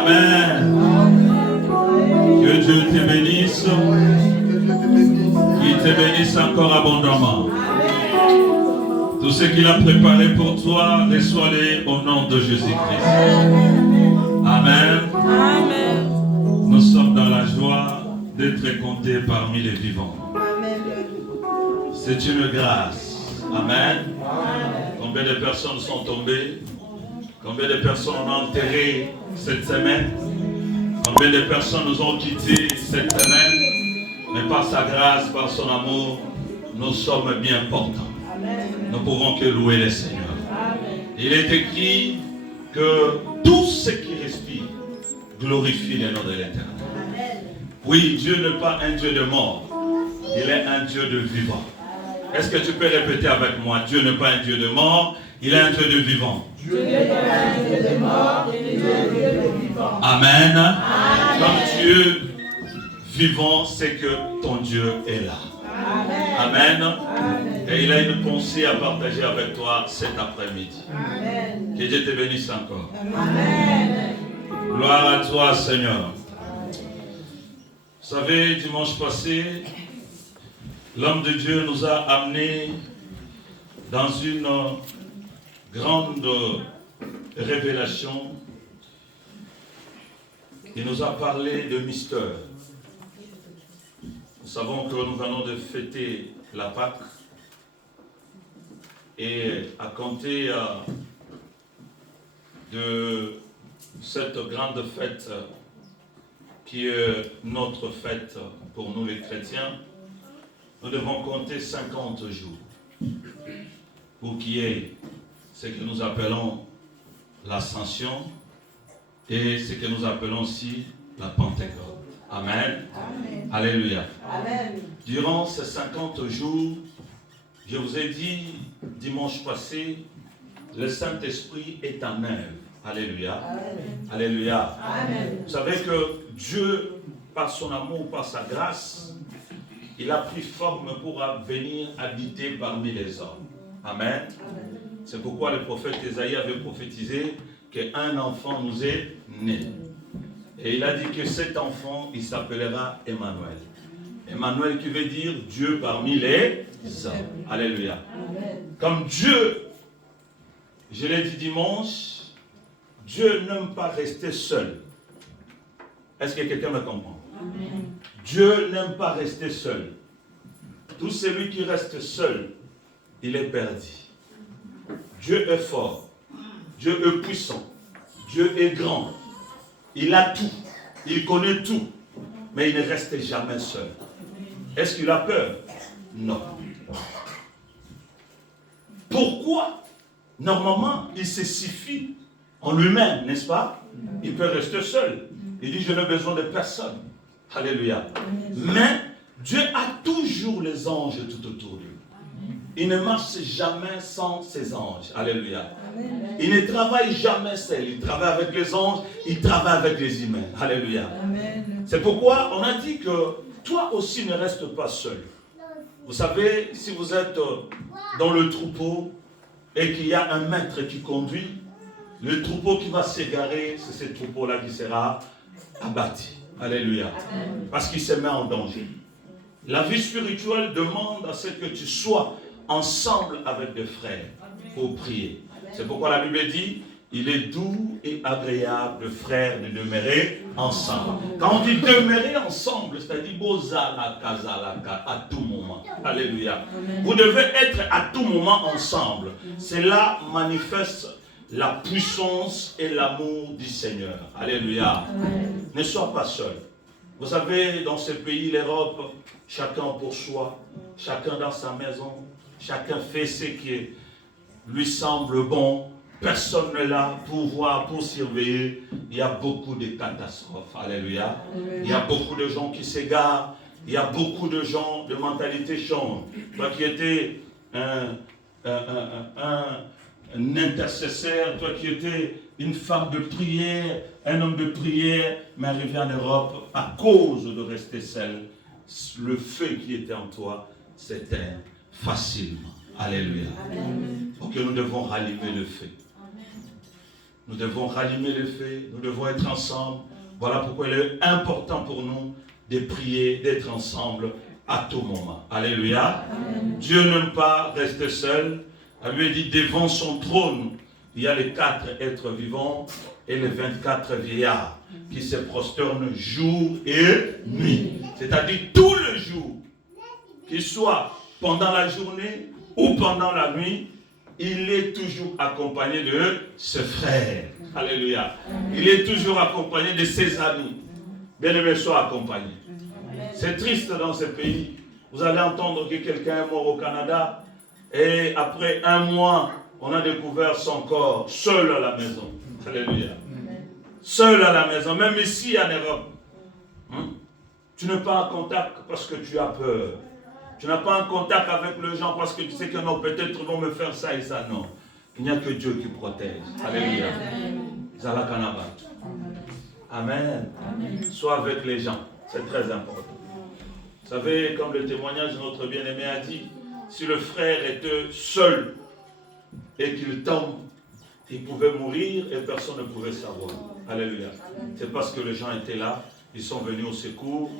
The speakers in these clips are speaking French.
Amen. Que Dieu te bénisse. Qu'il te bénisse encore abondamment. Tout ce qu'il a préparé pour toi, reçois-les au nom de Jésus-Christ. Amen. Nous sommes dans la joie d'être comptés parmi les vivants. C'est une grâce. Amen. Combien de personnes sont tombées? Combien de personnes ont enterré cette semaine? Combien de personnes nous ont quittés cette semaine? Mais par sa grâce, par son amour, nous sommes bien portants. Nous ne pouvons que louer le Seigneur. Il est écrit que tout ce qui respire glorifie le nom de l'Éternel. Oui, Dieu n'est pas un Dieu de mort. Il est un Dieu de vivant. Est-ce que tu peux répéter avec moi? Dieu n'est pas un Dieu de mort, il est un Dieu de vivant. Dieu n'est pas un Dieu de mort, il est un Dieu de vivant. Amen. Comme Dieu vivant, c'est que ton Dieu est là. Amen. Amen. Et il a une pensée à partager avec toi cet après-midi. Que Dieu te bénisse encore. Amen. Gloire à toi, Seigneur. Vous savez, dimanche passé, l'homme de Dieu nous a amenés dans une grande révélation. Il nous a parlé de mystère. Nous savons que nous venons de fêter la Pâque et à compter de cette grande fête qui est notre fête pour nous les chrétiens, nous devons compter 50 jours pour qu'il y ait ce que nous appelons l'ascension et ce que nous appelons aussi la Pentecôte. Amen. Amen. Alléluia. Amen. Durant ces 50 jours, je vous ai dit dimanche passé, le Saint-Esprit est en œuvre. Alléluia. Amen. Alléluia. Amen. Vous savez que Dieu, par son amour, par sa grâce, il a pris forme pour venir habiter parmi les hommes. Amen. Amen. C'est pourquoi le prophète Ésaïe avait prophétisé qu'un enfant nous est né. Et il a dit que cet enfant, il s'appellera Emmanuel. Emmanuel qui veut dire Dieu parmi les hommes. Alléluia. Amen. Comme Dieu, je l'ai dit dimanche, Dieu n'aime pas rester seul. Est-ce que quelqu'un me comprend? Amen. Dieu n'aime pas rester seul. Tout celui qui reste seul, il est perdu. Dieu est fort. Dieu est puissant. Dieu est grand. Il a tout. Il connaît tout. Mais il ne reste jamais seul. Est-ce qu'il a peur? Non. Pourquoi? Normalement, il se suffit en lui-même, n'est-ce pas? Il peut rester seul. Il dit, je n'ai besoin de personne. Alléluia. Mais Dieu a toujours les anges tout autour de lui. Il ne marche jamais sans ses anges. Alléluia. Amen. Il ne travaille jamais seul. Il travaille avec les anges, il travaille avec les humains. Alléluia. Amen. C'est pourquoi on a dit que toi aussi ne reste pas seul. Vous savez, si vous êtes dans le troupeau et qu'il y a un maître qui conduit, le troupeau qui va s'égarer, c'est ce troupeau-là qui sera abattu. Alléluia. Amen. Parce qu'il se met en danger. La vie spirituelle demande à ce que tu sois ensemble avec des frères pour prier. C'est pourquoi la Bible dit, il est doux et agréable de frères de demeurer ensemble. Quand on dit demeurer ensemble, c'est-à-dire bozala, kazalaka, à tout moment. Alléluia. Vous devez être à tout moment ensemble. Cela manifeste la puissance et l'amour du Seigneur. Alléluia. Ne sois pas seul. Vous savez, dans ce pays, l'Europe, chacun pour soi, chacun dans sa maison, chacun fait ce qui lui semble bon. Personne n'est là pour voir, pour surveiller. Il y a beaucoup de catastrophes. Alléluia. Il y a beaucoup de gens qui s'égarent. Il y a beaucoup de gens, de mentalité change. Toi qui étais un intercesseur, toi qui étais une femme de prière, un homme de prière, mais arrivé en Europe, à cause de rester seul, le feu qui était en toi s'éteint facilement. Alléluia. Amen. Donc nous devons rallumer le feu. Nous devons rallumer les feux, nous devons être ensemble. Voilà pourquoi il est important pour nous de prier, d'être ensemble à tout moment. Alléluia. Amen. Dieu n'aime pas rester seul. Elle lui dit, devant son trône, il y a les 4 êtres vivants et les 24 vieillards qui se prosternent jour et nuit. C'est-à-dire tout le jour, qu'il soit pendant la journée ou pendant la nuit, il est toujours accompagné de ses frères. Alléluia. Il est toujours accompagné de ses amis. Bien-aimés, sois accompagné. C'est triste dans ce pays. Vous allez entendre que quelqu'un est mort au Canada et après 1 mois, on a découvert son corps seul à la maison. Alléluia. Seul à la maison, même ici en Europe. Tu n'es pas en contact parce que tu as peur. Tu n'as pas en contact avec les gens parce que tu sais que non, peut-être ils vont me faire ça et ça. Non. Il n'y a que Dieu qui protège. Alléluia. Amen. Amen. Sois avec les gens. C'est très important. Vous savez, comme le témoignage de notre bien-aimé a dit, si le frère était seul et qu'il tombe, il pouvait mourir et personne ne pouvait savoir. Alléluia. C'est parce que les gens étaient là, ils sont venus au secours,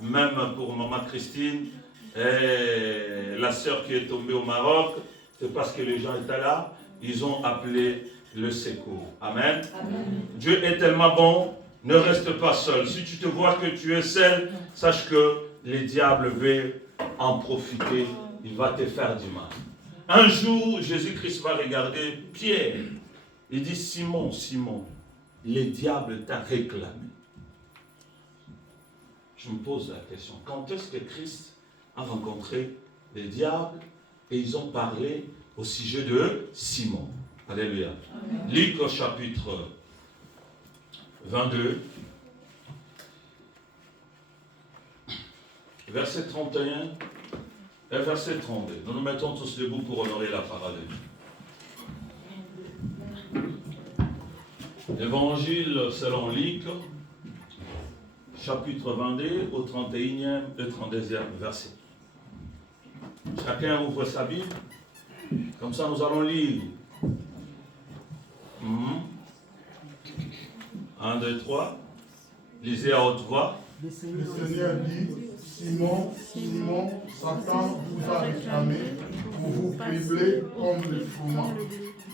même pour maman Christine, et la sœur qui est tombée au Maroc, c'est parce que les gens étaient là, ils ont appelé le secours. Amen. Amen. Dieu est tellement bon, ne reste pas seul. Si tu te vois que tu es seul, sache que les diables veulent en profiter, il va te faire du mal. Un jour, Jésus-Christ va regarder Pierre. Il dit, Simon, Simon, les diables t'ont réclamé. Je me pose la question, quand est-ce que Christ a rencontré les diables et ils ont parlé au sujet de Simon? Alléluia. Luc au chapitre 22, verset 31 et verset 32. Nous nous mettons tous debout pour honorer la parole de Dieu. Évangile selon Luc, chapitre 22, au 31e et 32e verset. Chacun ouvre sa Bible. Comme ça, nous allons lire. 1, 2, 3. Lisez à haute voix. Le Seigneur dit, Simon, Simon, Satan vous a réclamé pour vous cribler comme le froment.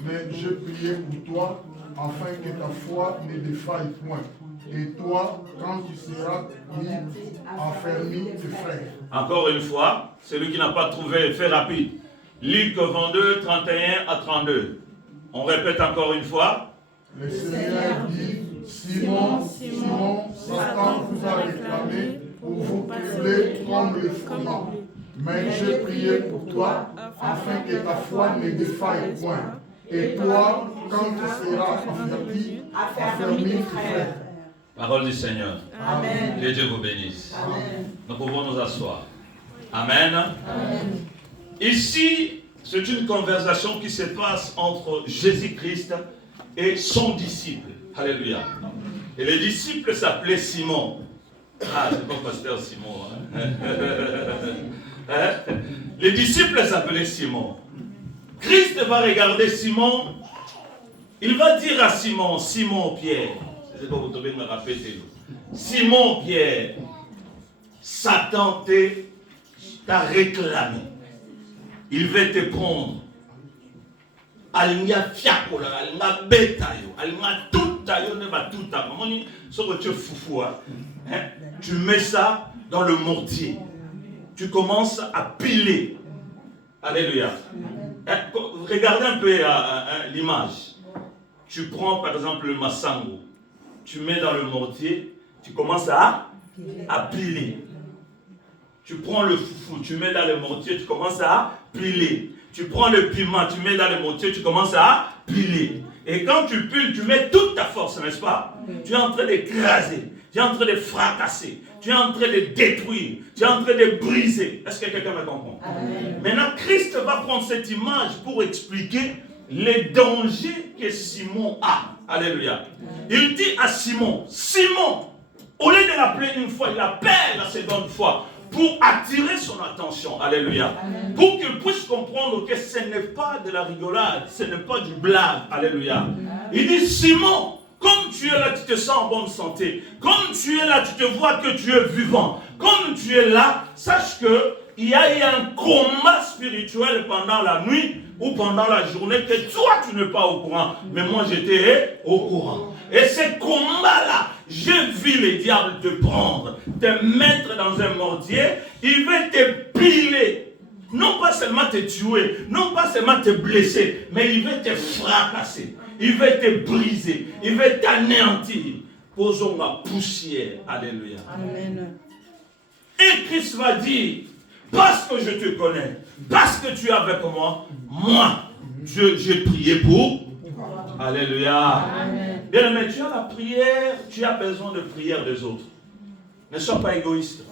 Mais je priais pour toi, afin que ta foi ne défaille point. Et toi, quand tu seras mis, affermis tes frères. Encore une fois, celui qui n'a pas trouvé, fait rapide. Luc 22, 31 à 32. On répète encore une fois. Le Seigneur dit, Simon, Simon, Satan vous a réclamé pour vous cribler comme le froment. Mais j'ai prié pour toi, afin que ta foi ne défaille point. Et toi, quand tu seras affermi tes frères. Parole du Seigneur. Amen. Que Dieu vous bénisse. Amen. Nous pouvons nous asseoir. Amen. Amen. Ici, c'est une conversation qui se passe entre Jésus-Christ et son disciple. Alléluia. Et le disciple s'appelait Simon. Ah, c'est pas pasteur Simon. Le disciple s'appelait Simon. Christ va regarder Simon. Il va dire à Simon, Simon Pierre, c'est quoi vous devez me répéter. Simon Pierre, Satan t'a réclamé. Il veut te prendre. Alinga fiakola, alinga betayo, alinga tutayo ne va tuta. Maman, ce que tu es foufou, tu mets ça dans le mortier. Tu commences à piler. Alléluia. Regardez un peu l'image. Tu prends par exemple le massango, tu mets dans le mortier, tu commences à piler. Tu prends le foufou, tu mets dans le mortier, tu commences à piler. Tu prends le piment, tu mets dans le mortier, tu commences à piler. Et quand tu piles, tu mets toute ta force, n'est-ce pas? Tu es en train d'écraser, tu es en train de fracasser, tu es en train de détruire, tu es en train de briser. Est-ce que quelqu'un me comprend? Amen. Maintenant, Christ va prendre cette image pour expliquer les dangers que Simon a. Alléluia. Il dit à Simon, Simon, au lieu de l'appeler une fois, il l'appelle la seconde fois pour attirer son attention. Alléluia. Amen. Pour qu'il puisse comprendre que ce n'est pas de la rigolade, ce n'est pas du blague. Alléluia. Il dit, Simon, comme tu es là, tu te sens en bonne santé. Comme tu es là, tu te vois que tu es vivant. Comme tu es là, sache que il y a eu un combat spirituel pendant la nuit ou pendant la journée que toi, tu n'es pas au courant. Mais moi, j'étais au courant. Et ce combat-là, j'ai vu les diables te prendre, te mettre dans un mortier. Il va te piler. Non pas seulement te tuer, non pas seulement te blesser, mais il va te fracasser. Il va te briser. Il va t'anéantir. Posons la poussière. Alléluia. Amen. Et Christ va dire, parce que je te connais, parce que tu es avec moi, moi, j'ai prié pour. Alléluia. Amen. Bien aimé, tu as la prière, tu as besoin de prière des autres. Ne sois pas égoïste.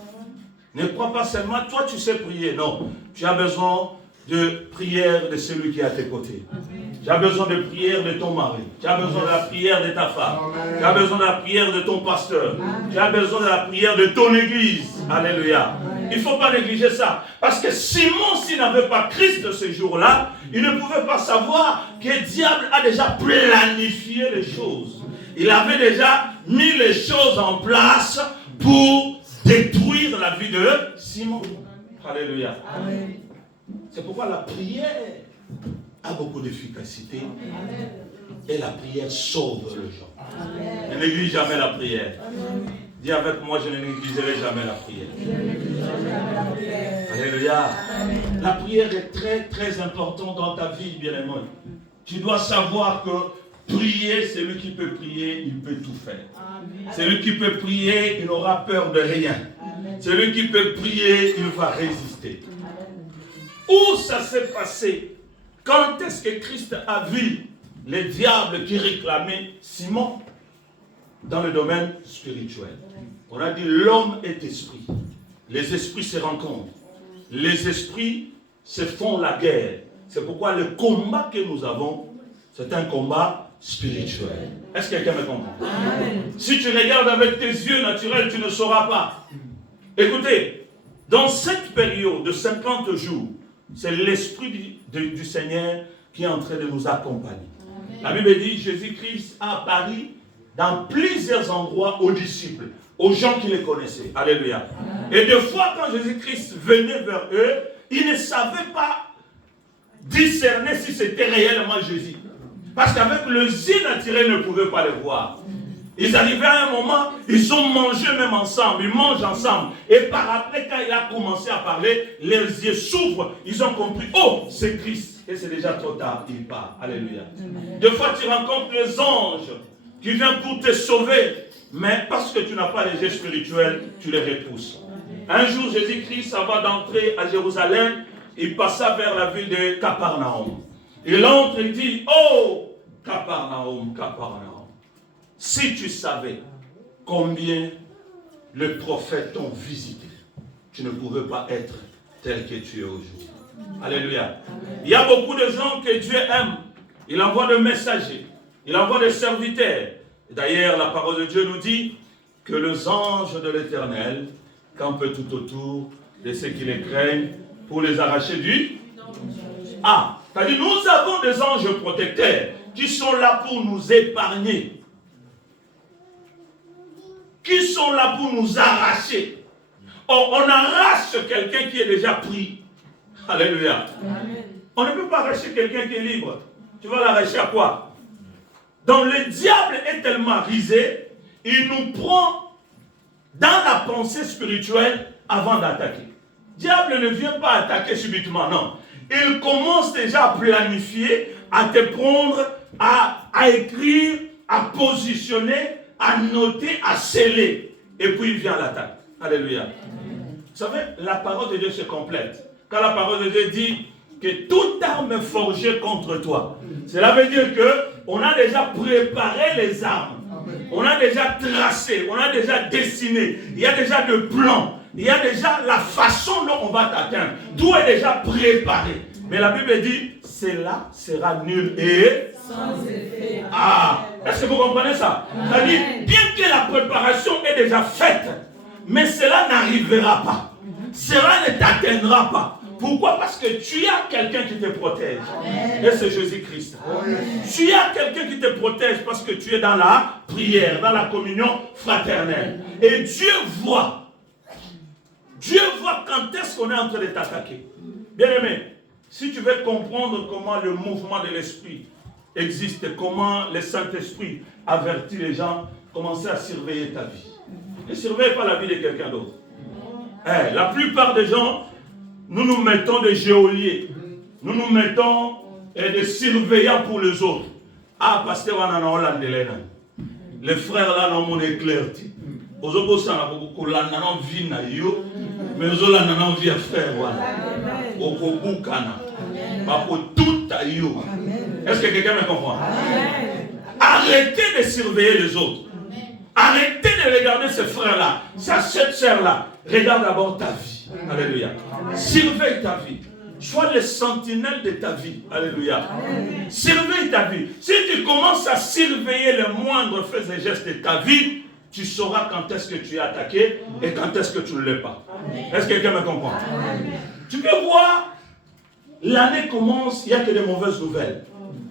Ne crois pas seulement, toi tu sais prier. Non, tu as besoin de prière de celui qui est à tes côtés. Tu as besoin de prière de ton mari. Tu as besoin de la prière de ta femme. Tu as besoin de la prière de ton pasteur. Tu as besoin de la prière de ton église. Alléluia. Il ne faut pas négliger ça. Parce que Simon, s'il n'avait pas Christ ce jour-là, il ne pouvait pas savoir que le diable a déjà planifié les choses. Il avait déjà mis les choses en place pour détruire la vie de Simon. Alléluia. Amen. C'est pourquoi la prière a beaucoup d'efficacité. Et la prière sauve les gens. Amen. Ne néglige jamais la prière. Dis avec moi, je ne négligerai jamais la prière. Alléluia. La prière est très très importante dans ta vie, bien-aimé. Tu dois savoir que prier, celui qui peut prier, il peut tout faire. Celui qui peut prier, il n'aura peur de rien. Celui qui peut prier, il va résister. Où ça s'est passé? Quand est-ce que Christ a vu les diables qui réclamaient Simon? Dans le domaine spirituel. On a dit l'homme est esprit. Les esprits se rencontrent. Les esprits se font la guerre. C'est pourquoi le combat que nous avons, c'est un combat spirituel. Est-ce que quelqu'un me comprend? Amen. Si tu regardes avec tes yeux naturels, tu ne sauras pas. Écoutez, dans cette période de 50 jours, c'est l'Esprit du Seigneur qui est en train de nous accompagner. Amen. La Bible dit, Jésus-Christ a apparu dans plusieurs endroits aux disciples, aux gens qui les connaissaient. Alléluia. Amen. Et des fois, quand Jésus-Christ venait vers eux, ils ne savaient pas discerner si c'était réellement Jésus. Parce qu'avec le yeux naturel, ils ne pouvaient pas le voir. Ils arrivaient à un moment, ils ont mangé même ensemble, ils mangent ensemble. Et par après, quand il a commencé à parler, leurs yeux s'ouvrent, ils ont compris, oh, c'est Christ. Et c'est déjà trop tard, il part. Alléluia. Amen. Des fois, tu rencontres les anges qui viennent pour te sauver, mais parce que tu n'as pas les yeux spirituels, tu les repousses. Un jour, Jésus-Christ, avant d'entrer à Jérusalem, il passa vers la ville de Capernaum. Il entre et dit, oh, Capernaum, Capernaum. Si tu savais combien les prophètes t'ont visité, tu ne pouvais pas être tel que tu es aujourd'hui. Alléluia. Il y a beaucoup de gens que Dieu aime. Il envoie des messagers. Il envoie des serviteurs. D'ailleurs, la parole de Dieu nous dit que les anges de l'Éternel campent tout autour de ceux qui les craignent pour les arracher du... Ah, c'est-à-dire nous avons des anges protecteurs qui sont là pour nous épargner. Qui sont là pour nous arracher. Or, on arrache quelqu'un qui est déjà pris. Alléluia. Amen. On ne peut pas arracher quelqu'un qui est libre. Tu vas l'arracher à quoi? Donc le diable est tellement risé, il nous prend dans la pensée spirituelle avant d'attaquer. Le diable ne vient pas attaquer subitement, non. Il commence déjà à planifier, à te prendre, à écrire, à positionner, à noter, à sceller. Et puis il vient à l'attaque. Alléluia. Amen. Vous savez, la parole de Dieu se complète. Quand la parole de Dieu dit que toute arme forgée contre toi, cela veut dire qu'on a déjà préparé les armes. Amen. On a déjà tracé, on a déjà dessiné. Il y a déjà de plans. Il y a déjà la façon dont on va t'atteindre. Tout est déjà préparé. Mais la Bible dit, cela sera nul et sans effet. Ah, est-ce que vous comprenez ça? C'est-à-dire, bien que la préparation est déjà faite, mais cela n'arrivera pas. Cela ne t'atteindra pas. Pourquoi? Parce que tu as quelqu'un qui te protège. Et c'est Jésus-Christ. Tu as quelqu'un qui te protège parce que tu es dans la prière, dans la communion fraternelle. Et Dieu voit quand est-ce qu'on est en train de t'attaquer. Bien-aimé, si tu veux comprendre comment le mouvement de l'esprit existe, comment le Saint-Esprit avertit les gens, commencez à surveiller ta vie. Ne surveille pas la vie de quelqu'un d'autre. La plupart des gens, nous nous mettons des geôliers. Nous nous mettons des surveillants pour les autres. Ah, pasteur, on a Hollande. Les frères là, on est éclairci. Aux autres, on a vie na yo, mais aux autres, on a vie à frère. Au Boukana. Pour tout à yo. Est-ce que quelqu'un me comprend? Arrêtez de surveiller les autres. Arrêtez de regarder ces frères-là, cette sœur-là. Regarde d'abord ta vie. Alléluia. Surveille ta vie. Sois le sentinelle de ta vie. Alléluia. Surveille ta vie. Si tu commences à surveiller les moindres faits et gestes de ta vie, tu sauras quand est-ce que tu es attaqué et quand est-ce que tu ne l'es pas. Est-ce que quelqu'un me comprend? Tu peux voir, l'année commence, il n'y a que des mauvaises nouvelles.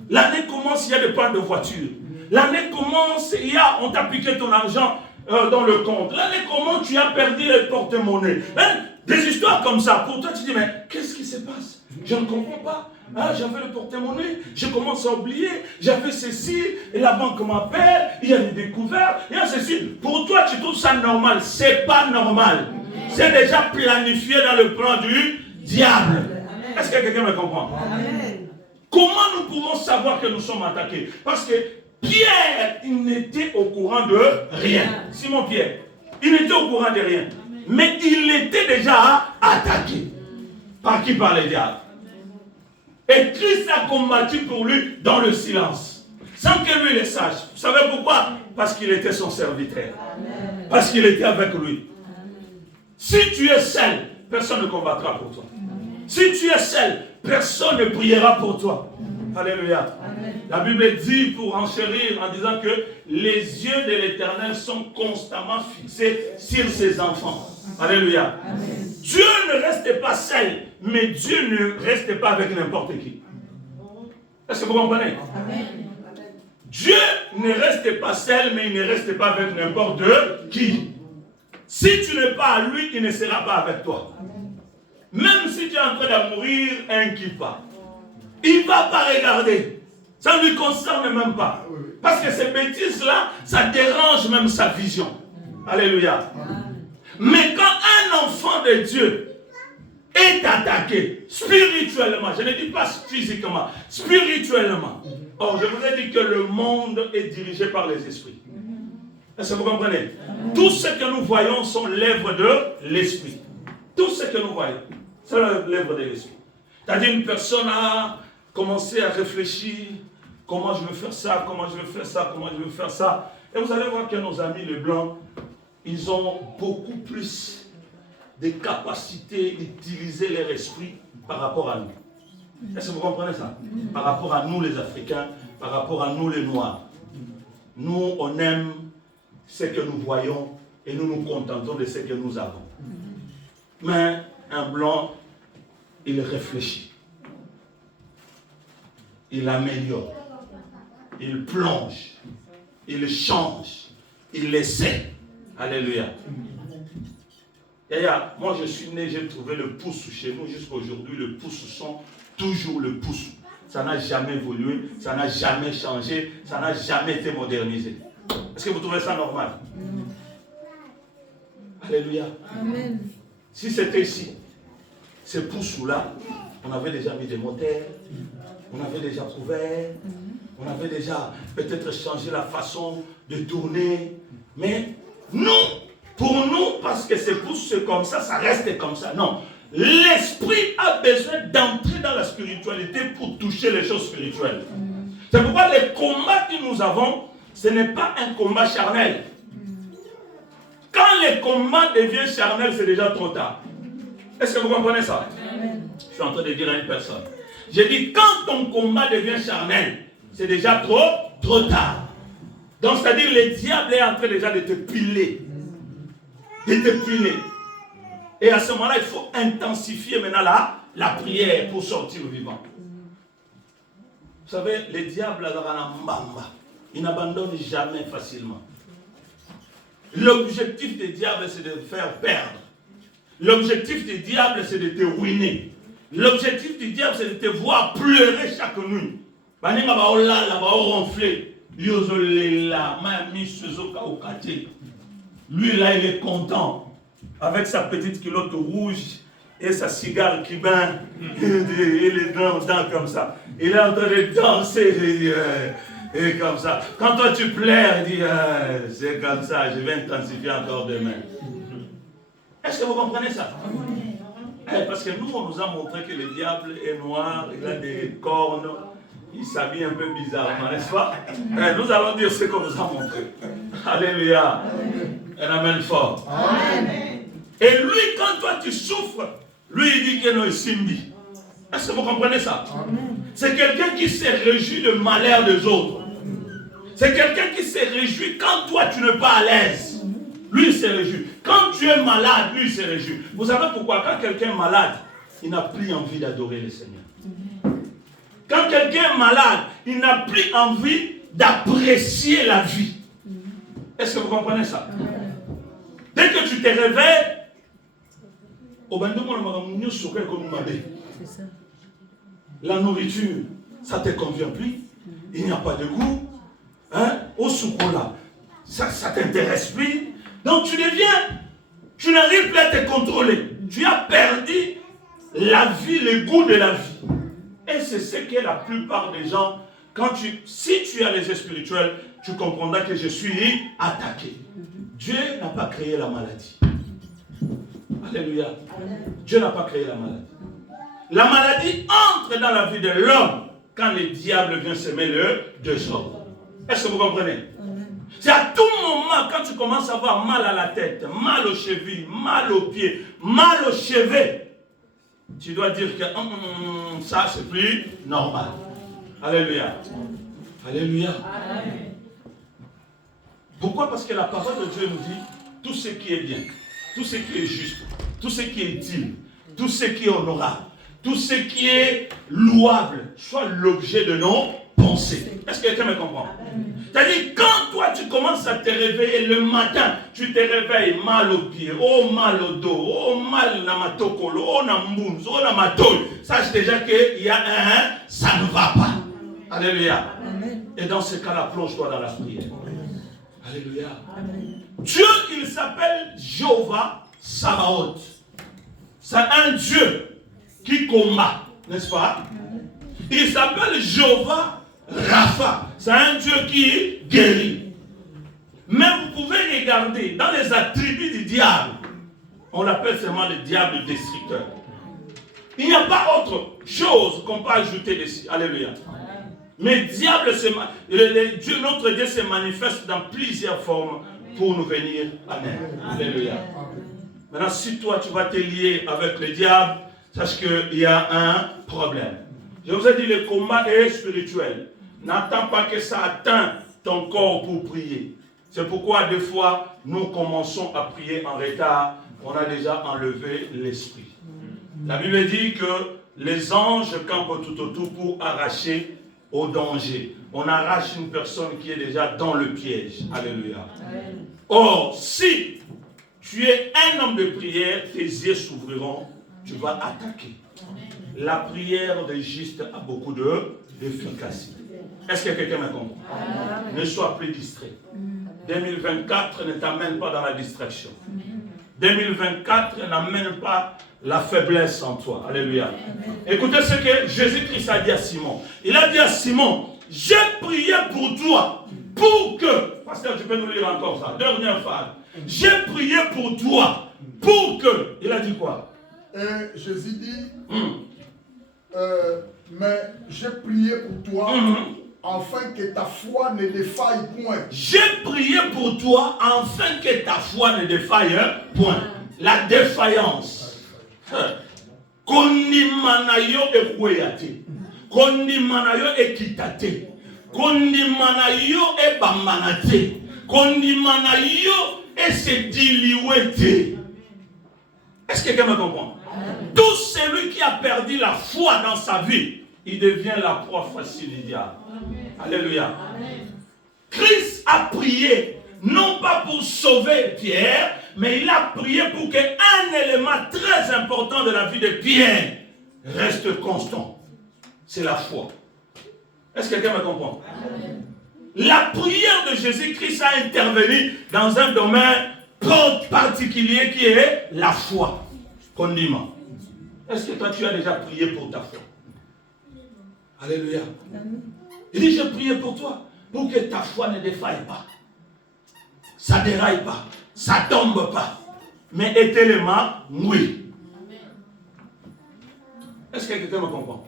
L'année commence, il y a des pannes de voiture. L'année commence, on t'a piqué ton argent dans le compte. L'année commence, tu as perdu le porte-monnaie. Des histoires comme ça. Pour toi, tu dis, mais qu'est-ce qui se passe? Je ne comprends pas. J'avais le porte-monnaie, je commence à oublier, j'avais ceci, et la banque m'appelle, il y a des découvertes, il y a ceci. Pour toi, tu trouves ça normal. C'est pas normal. C'est déjà planifié dans le plan du diable. Est-ce que quelqu'un me comprend? Comment nous pouvons savoir que nous sommes attaqués? Parce que Pierre, il n'était au courant de rien. Simon Pierre, il n'était au courant de rien. Mais il était déjà attaqué. Par qui? Par le diable. Et Christ a combattu pour lui dans le silence. Sans que lui le sache. Vous savez pourquoi? Parce qu'il était son serviteur. Parce qu'il était avec lui. Si tu es seul, personne ne combattra pour toi. Si tu es seul, personne ne priera pour toi. Alléluia. La Bible dit, pour enchérir, en disant que les yeux de l'Éternel sont constamment fixés sur ses enfants. Alléluia. Dieu ne reste pas seul, mais Dieu ne reste pas avec n'importe qui. Est-ce que vous comprenez? Dieu ne reste pas seul, mais il ne reste pas avec n'importe qui. Si tu n'es pas à lui, il ne sera pas avec toi. Même si tu es en train de mourir, inquiète pas. Il ne va pas regarder. Ça ne lui concerne même pas. Parce que ces bêtises-là, ça dérange même sa vision. Alléluia. Mais quand un enfant de Dieu est attaqué spirituellement, je ne dis pas physiquement, spirituellement. Or, je vous ai dit que le monde est dirigé par les esprits. Est-ce que vous comprenez? Tout ce que nous voyons sont l'œuvre de l'esprit. Tout ce que nous voyons, c'est l'œuvre de l'esprit. C'est-à-dire une personne a commencé à réfléchir, comment je veux faire ça, comment je veux faire ça, comment je veux faire ça. Et vous allez voir que nos amis les blancs, ils ont beaucoup plus de capacités d'utiliser leur esprit par rapport à nous. Est-ce que vous comprenez ça? Par rapport à nous les Africains, par rapport à nous les Noirs. Nous, on aime ce que nous voyons et nous nous contentons de ce que nous avons. Mais un blanc, il réfléchit. Il améliore. Il plonge. Il change. Il essaie. Alléluia. Moi je suis né, j'ai trouvé le pouce chez nous jusqu'à aujourd'hui. Le pouce sont toujours le pouce. Ça n'a jamais évolué, ça n'a jamais changé, ça n'a jamais été modernisé. Est-ce que vous trouvez ça normal? Alléluia. Amen. Si c'était ici, ces pouces-là, on avait déjà mis des moteurs, on avait déjà couvert, on avait déjà peut-être changé la façon de tourner, mais nous, pour nous, parce que ces pouces c'est comme ça, ça reste comme ça. Non. L'esprit a besoin d'entrer dans la spiritualité pour toucher les choses spirituelles. C'est pourquoi les combats que nous avons, ce n'est pas un combat charnel. Quand le combat devient charnel, c'est déjà trop tard. Est-ce que vous comprenez ça? Je suis en train de dire à une personne. J'ai dit, quand ton combat devient charnel, c'est déjà trop tard. Donc, c'est-à-dire, le diable est en train déjà de te piler. De te piler. Et à ce moment-là, il faut intensifier maintenant la prière pour sortir vivant. Vous savez, les diables, ils n'abandonnent jamais facilement. L'objectif des diables, c'est de faire perdre. L'objectif des diables, c'est de te ruiner. L'objectif du diable, c'est de te voir pleurer chaque nuit. Lui, là, il est content. Avec sa petite culotte rouge et sa cigare qui bat, et les dents comme ça. Il est en train de danser et comme ça. Quand toi tu pleures, il dit c'est comme ça, je vais intensifier encore demain. Est-ce que vous comprenez ça? Parce que nous, on nous a montré que le diable est noir, il a des cornes, il s'habille un peu bizarrement, n'est-ce pas? Nous allons dire ce qu'on nous a montré. Alléluia. Un amen fort. Amen. Et lui, quand toi tu souffres, lui il dit que non, il simbi. Est-ce que vous comprenez ça? Amen. C'est quelqu'un qui se réjouit du malheur des autres. C'est quelqu'un qui se réjouit quand toi tu n'es pas à l'aise. Lui il se réjouit. Quand tu es malade, lui il se réjouit. Vous savez pourquoi? Quand quelqu'un est malade, il n'a plus envie d'adorer le Seigneur. Quand quelqu'un est malade, il n'a plus envie d'apprécier la vie. Est-ce que vous comprenez ça? Dès que tu te réveilles, la nourriture, ça ne te convient plus. Il n'y a pas de goût. Au chocolat, ça ne t'intéresse plus. Donc tu n'arrives plus à te contrôler. Tu as perdu la vie, le goût de la vie. Et c'est ce que la plupart des gens, si tu as les yeux spirituels, tu comprendras que je suis attaqué. Dieu n'a pas créé la maladie. Alléluia. Dieu n'a pas créé la maladie. La maladie entre dans la vie de l'homme quand le diable vient semer le désordre. Est-ce que vous comprenez? C'est à tout moment quand tu commences à avoir mal à la tête, mal aux chevilles, mal aux pieds, mal aux cheveux, tu dois dire que ça c'est plus normal. Alléluia. Alléluia. Amen. Pourquoi? Parce que la parole de Dieu nous dit tout ce qui est bien, tout ce qui est juste, tout ce qui est utile, tout ce qui est honorable, tout ce qui est louable, soit l'objet de nos pensées. Est-ce que quelqu'un me comprend? C'est-à-dire, quand toi tu commences à te réveiller le matin, tu te réveilles mal aux pieds, oh mal au dos, oh mal na matokolo, oh na mbunzo, oh na matol, sache déjà qu'il y a ça ne va pas. Alléluia. Amen. Et dans ce cas-là, plonge-toi dans la prière. Alléluia. Amen. Dieu, il s'appelle Jéhovah Sabaoth. C'est un Dieu qui combat, n'est-ce pas? Il s'appelle Jéhovah Rapha. C'est un Dieu qui guérit. Mais vous pouvez regarder dans les attributs du diable. On l'appelle seulement le diable destructeur. Il n'y a pas autre chose qu'on peut ajouter dessus. Alléluia. Mais diable, notre Dieu se manifeste dans plusieurs formes pour nous venir à l'aide. Alléluia. Maintenant, si toi tu vas te lier avec le diable, sache qu'il y a un problème. Je vous ai dit, le combat est spirituel. N'attends pas que ça atteigne ton corps pour prier. C'est pourquoi des fois, nous commençons à prier en retard. On a déjà enlevé l'esprit. La Bible dit que les anges campent tout autour pour arracher au danger. On arrache une personne qui est déjà dans le piège. Alléluia. Or, si tu es un homme de prière, tes yeux s'ouvriront, tu vas attaquer. La prière de juste a beaucoup d'efficacité. Est-ce que quelqu'un me comprend? Ne sois plus distrait. 2024 ne t'amène pas dans la distraction. 2024 n'amène pas la faiblesse en toi. Alléluia. Écoutez ce que Jésus-Christ a dit à Simon. Il a dit à Simon, j'ai prié pour toi, pour que, pasteur, tu peux nous lire encore ça, dernière phrase. J'ai prié pour toi, pour que, il a dit quoi? Et Jésus dit, mais j'ai prié pour toi, afin que ta foi ne défaille point. J'ai prié pour toi, afin que ta foi ne défaille point. La défaillance. Kondimanayo ekweyate. Kondimanayo ekitate. Kondimanayo ebambanate. Kondimanayo esediliwete. Est-ce que quelqu'un me comprend? Tout celui qui a perdu la foi dans sa vie, il devient la proie facile du diable. Alléluia. Christ a prié, non pas pour sauver Pierre, mais il a prié pour qu'un élément très important de la vie de Pierre reste constant. C'est la foi. Est-ce que quelqu'un me comprend? La prière de Jésus-Christ a intervenu dans un domaine particulier qui est la foi. Condiment. Est-ce que toi tu as déjà prié pour ta foi? Alléluia. Il dit, je priais pour toi, pour que ta foi ne défaille pas. Ça ne déraille pas. Ça ne tombe pas. Mais éternellement, oui. Est-ce que quelqu'un me comprend?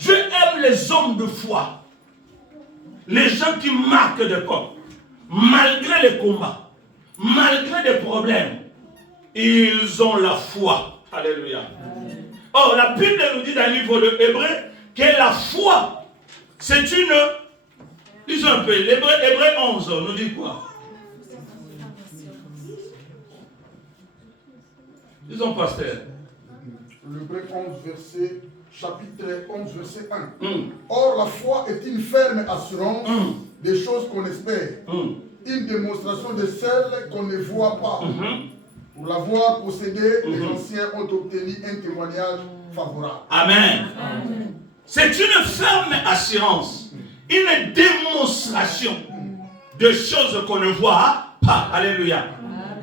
Dieu aime les hommes de foi. Les gens qui marquent de pas. Malgré les combats, malgré des problèmes, ils ont la foi. Alléluia. Or, la Bible nous dit dans le livre de Hébreu que la foi, c'est une... Disons un peu, l'Hébreu 11 nous dit quoi? Disons, pasteur. L'Hébreu 11, chapitre 11, verset 1. Or, la foi est une ferme assurance des choses qu'on espère. Une démonstration de celles qu'on ne voit pas. Pour l'avoir possédée, les anciens ont obtenu un témoignage favorable. Amen. C'est une ferme assurance, une démonstration de choses qu'on ne voit pas. Alléluia.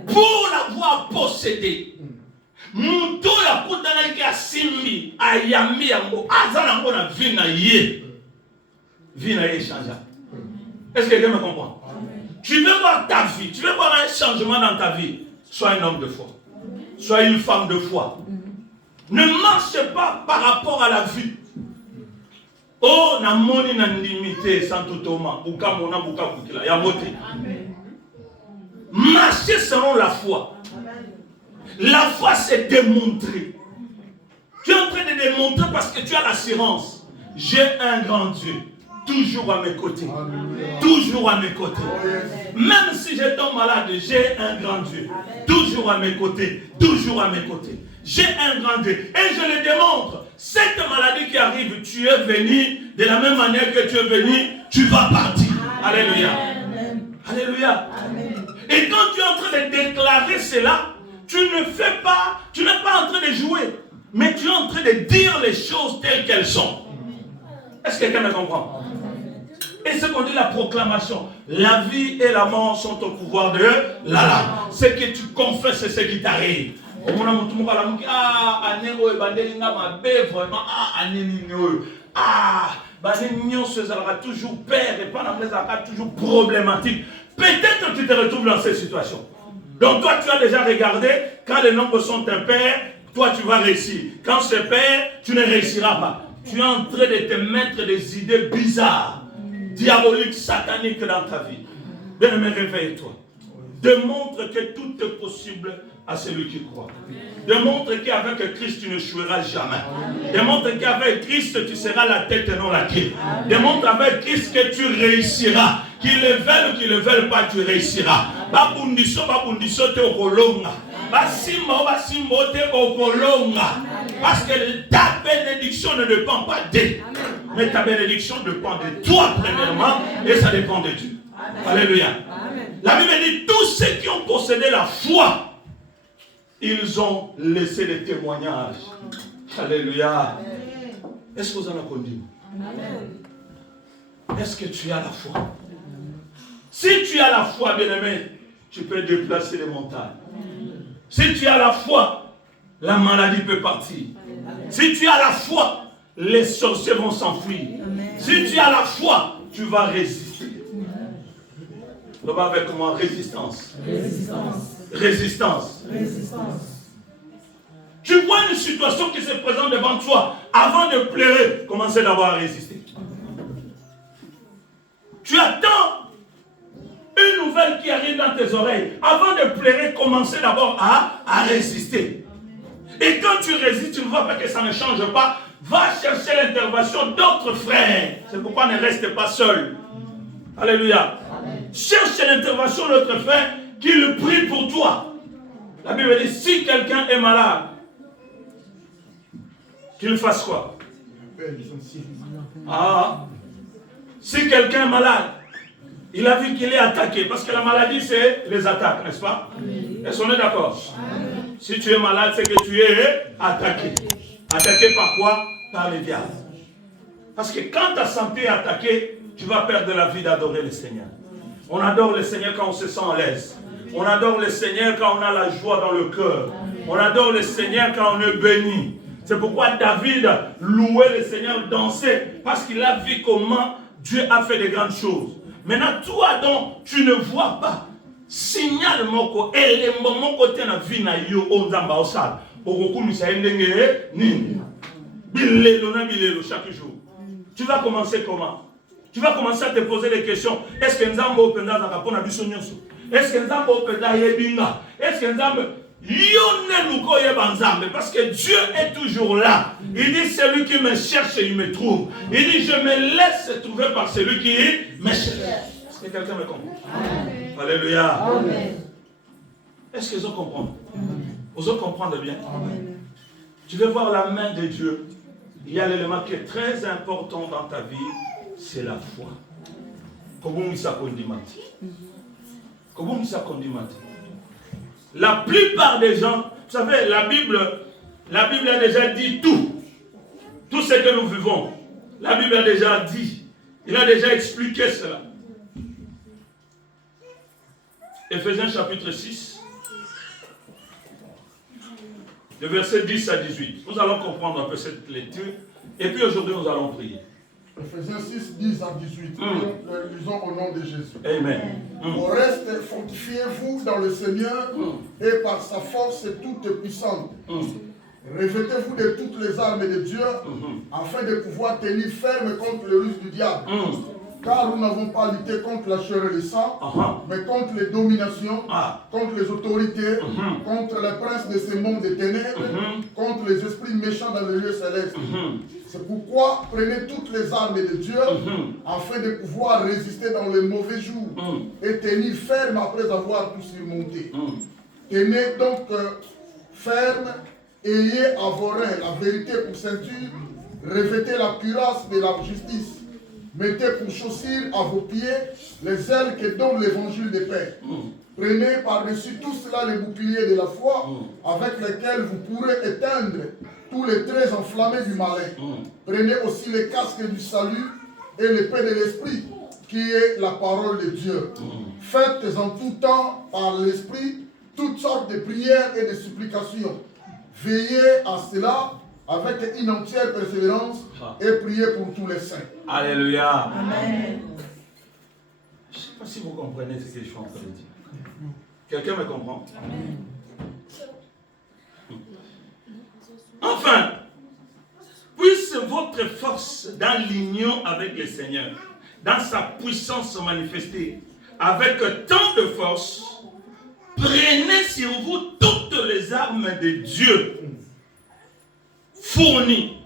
Pour l'avoir possédée, Muto ya kutana ki asimbi ayami yango azana ngona vina ye change. Est-ce que quelqu'un me comprend? Tu veux voir ta vie, tu veux voir un changement dans ta vie, sois un homme de foi, sois une femme de foi. Ne marche pas par rapport à la vie. Oh, na moni na limité sans tout toma, buka mona buka bukila ya moté. Marchez selon la foi. La foi, c'est démontrer. Tu es en train de démontrer parce que tu as l'assurance. J'ai un grand Dieu, toujours à mes côtés. Toujours à mes côtés. Même si je tombe malade, j'ai un grand Dieu, toujours à mes côtés. Toujours à mes côtés. J'ai un grand Dieu. Et je le démontre. Cette maladie qui arrive, tu es venu de la même manière que tu es venu, tu vas partir. Alléluia. Alléluia. Et quand tu es en train de déclarer cela, tu n'es pas en train de jouer, mais tu es en train de dire les choses telles qu'elles sont. Est-ce que quelqu'un me comprend? Et ce qu'on dit la proclamation, la vie et la mort sont au pouvoir de la langue. Ce que tu confesses, c'est ce qui t'arrive. Toujours peur et pas toujours problématique. Peut-être que tu te retrouves dans cette situation. Donc toi tu as déjà regardé, quand les nombres sont impairs, toi tu vas réussir. Quand c'est pair, tu ne réussiras pas. Tu es en train de te mettre des idées bizarres, diaboliques, sataniques dans ta vie. Bien-aimé, réveille-toi. Démontre que tout est possible à celui qui croit. Démontre qu'avec Christ tu ne échoueras jamais. Démontre qu'avec Christ tu seras la tête et non la queue. Démontre avec Christ que tu réussiras. Qu'ils le veulent ou qu'ils ne le veulent pas, tu réussiras. Te okolonga. Te okolonga. Parce que ta bénédiction ne dépend pas d'eux. Mais ta bénédiction dépend de toi premièrement et ça dépend de Dieu. Alléluia. La Bible dit tous ceux qui ont possédé la foi, ils ont laissé des témoignages. Alléluia. Est-ce que vous en avez connu? Est-ce que tu as la foi? Si tu as la foi, bien-aimé, tu peux déplacer les montagnes. Si tu as la foi, la maladie peut partir. Si tu as la foi, les sorciers vont s'enfuir. Si tu as la foi, tu vas résister. Là-bas avec moi, résistance. Résistance. Tu vois une situation qui se présente devant toi, avant de pleurer, commencez d'abord à résister. Tu attends une nouvelle qui arrive dans tes oreilles. Avant de pleurer, commencez d'abord à résister. Et quand tu résistes, tu ne vois pas que ça ne change pas. Va chercher l'intervention d'autres frères. C'est pourquoi ne reste pas seul. Alléluia. Cherche l'intervention d'autres frères qui le prient pour toi. La Bible dit, si quelqu'un est malade, qu'il fasse quoi? Ah, si quelqu'un est malade, il a vu qu'il est attaqué, parce que la maladie, c'est les attaques, n'est-ce pas? Est-ce qu'on est d'accord? Si tu es malade, c'est que tu es attaqué. Attaqué par quoi? Par les diables. Parce que quand ta santé est attaquée, tu vas perdre la vie d'adorer le Seigneur. On adore le Seigneur quand on se sent à l'aise. On adore le Seigneur quand on a la joie dans le cœur. On adore le Seigneur quand on est béni. C'est pourquoi David louait le Seigneur, dansait, parce qu'il a vu comment Dieu a fait de grandes choses. Maintenant, toi donc, tu ne vois pas. Signal moko, élément moko te na vie na yo onzamba osal. Okokumisa ndenge nini. Bilelo na bilelo chaque jour. Tu vas commencer comment? Tu vas commencer à te poser des questions. Est-ce que Nzambo openda za kapona biso nyonso? Est-ce que Nzambo openda yebinga? Est-ce que Nzambo parce que Dieu est toujours là. Il dit, celui qui me cherche, il me trouve. Il dit, je me laisse trouver par celui qui me cherche. Est-ce que quelqu'un me comprend? Amen. Alléluia. Amen. Est-ce qu'ils ont compris? Vous allez comprendre bien? Amen. Tu veux voir la main de Dieu. Il y a l'élément qui est très important dans ta vie, c'est la foi. Comment on s'est condimati? Comment on s'est condimati? La plupart des gens, vous savez, la Bible a déjà dit tout. Tout ce que nous vivons. La Bible a déjà dit. Il a déjà expliqué cela. Éphésiens chapitre 6, le verset 10 à 18. Nous allons comprendre un peu cette lecture. Et puis aujourd'hui, nous allons prier. Ephésiens 6, 10 à 18. Lisons au nom de Jésus. Amen. Au reste, fortifiez-vous dans le Seigneur et par sa force toute puissante. Revêtez-vous de toutes les armes de Dieu afin de pouvoir tenir ferme contre le ruse du diable. Car nous n'avons pas lutté contre la chair et le sang, mais contre les dominations, contre les autorités, contre les princes de ce monde des ténèbres, contre les esprits méchants dans le lieu céleste. C'est pourquoi prenez toutes les armes de Dieu afin de pouvoir résister dans les mauvais jours et tenir ferme après avoir tout surmonté. Tenez donc ferme, ayez à vos reins la vérité pour ceinture, revêtez la cuirasse de la justice. Mettez pour chaussures à vos pieds les ailes que donne l'évangile de paix. Prenez par-dessus tout cela les boucliers de la foi avec lesquels vous pourrez éteindre tous les traits enflammés du malin. Prenez aussi les casques du salut et l'épée de l'esprit qui est la parole de Dieu. Faites en tout temps par l'esprit toutes sortes de prières et de supplications. Veillez à cela avec une entière persévérance et priez pour tous les saints. Alléluia. Amen. Je ne sais pas si vous comprenez ce que je suis en train de dire. Quelqu'un me comprend? Amen. Enfin, puisse votre force dans l'union avec le Seigneur, dans sa puissance se manifester, avec tant de force, prenez sur vous toutes les armes de Dieu fournies,